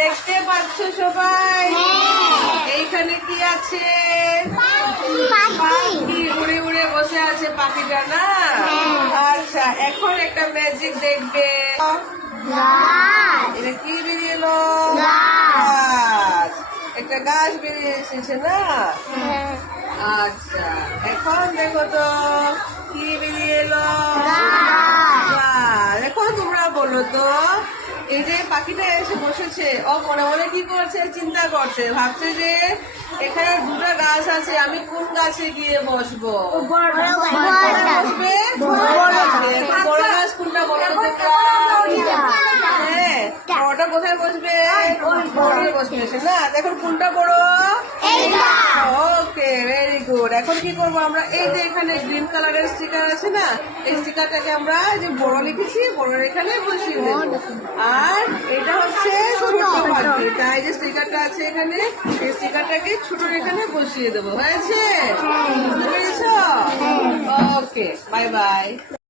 দেখতে পাচ্ছ সবাই? এইখানে কি আছে? পাখি উড়ে উড়ে বসে আছে পাখিটা না? আচ্ছা, এখন একটা ম্যাজিক দেখবে। এটা কি বেরিয়ে এলো? গাছ। একটা গাছ বেরিয়ে এসেছে না? আচ্ছা, এখন দেখো তো কি বেরিয়ে এলো? এখন তোমরা বলো তো, এই যে পাখিটা এসে বসেছে, ও মনে মনে কি করছে? চিন্তা করছে, ভাবছে যে এখানে দুটো গাছ আছে, আমি কোন গাছে গিয়ে বসবো? বসবে বড় গাছ কোনটা বলো তো তোমরা? হ্যাঁ, বড়টা কোথায় বসবে? বড়ে বসবে না? এখন কোনটা বড়? ওকে, ভেরি গুড। এখন কি করবো আমরা? এই যে এখানে গ্রিন কালারের স্টিকার আছে না, এই স্টিকারটাকে আমরা যে বড় লিখেছি, বড় এখানে বসিয়ে দেবো। আর এটা হচ্ছে ছোট পাখি, তাই যে স্টিকারটা আছে এখানে, এই স্টিকারটাকে ছোট এখানে বসিয়ে দেবো। হয়েছে? বুঝতে পেরেছ? ওকে, বাই বাই।